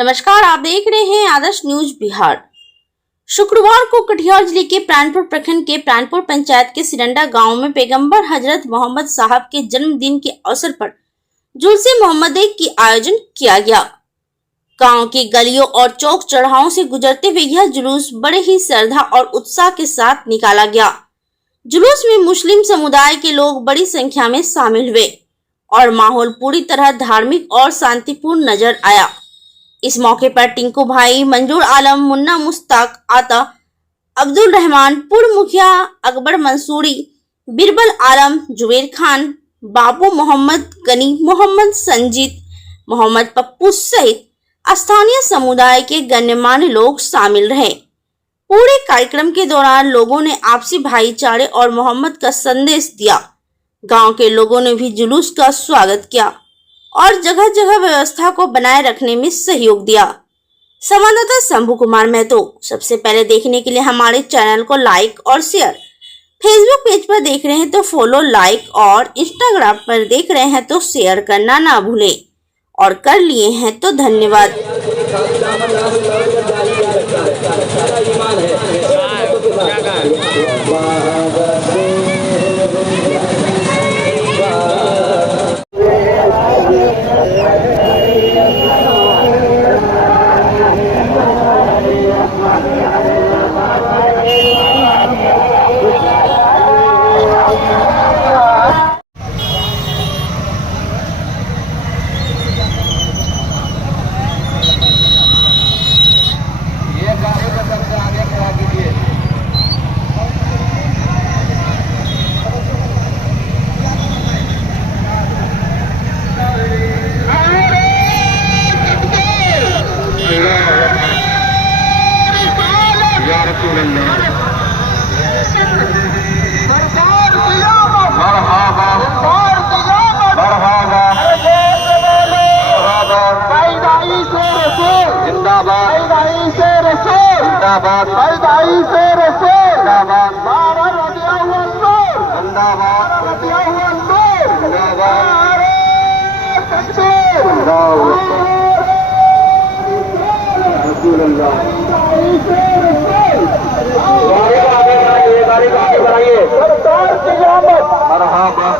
नमस्कार, आप देख रहे हैं आदर्श न्यूज बिहार। शुक्रवार को कटिहार जिले के प्राणपुर प्रखंड के प्राणपुर पंचायत के सिरंडा गांव में पैगंबर हजरत मोहम्मद साहब के जन्मदिन के अवसर पर जुलूस मोहम्मदी की आयोजन किया गया। गांव की गलियों और चौक चौराहों से गुजरते हुए यह जुलूस बड़े ही श्रद्धा और उत्साह के साथ निकाला गया। जुलूस में मुस्लिम समुदाय के लोग बड़ी संख्या में शामिल हुए और माहौल पूरी तरह धार्मिक और शांतिपूर्ण नजर आया। इस मौके पर टिंकू भाई, मंजूर आलम, मुन्ना मुश्ताक, आता अब्दुल रहमान, पूर्व मुखिया अकबर मंसूरी, बिरबल आलम, जुबेर खान, बाबू मोहम्मद, गनी मोहम्मद, संजीत मोहम्मद, पप्पू सहित स्थानीय समुदाय के गण्यमान्य लोग शामिल रहे। पूरे कार्यक्रम के दौरान लोगों ने आपसी भाईचारे और मोहम्मद का संदेश दिया। गांव के लोगों ने भी जुलूस का स्वागत किया और जगह जगह व्यवस्था को बनाए रखने में सहयोग दिया। संवाददाता शंभू कुमार महतो। सबसे पहले देखने के लिए हमारे चैनल को लाइक और शेयर, फेसबुक पेज पर देख रहे हैं तो फॉलो, लाइक और इंस्टाग्राम पर देख रहे हैं तो शेयर करना ना भूले और कर लिए हैं तो धन्यवाद।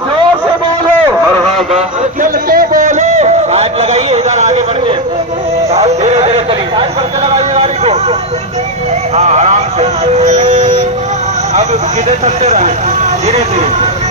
जोर से बोलो, चलते बोलो, साइड लगाइए, इधर आगे बढ़िए, धीरे धीरे चलिए, साइड पर लगाइए गाड़ी को, हाँ आराम से, अब सीधे चलते रहे, धीरे धीरे।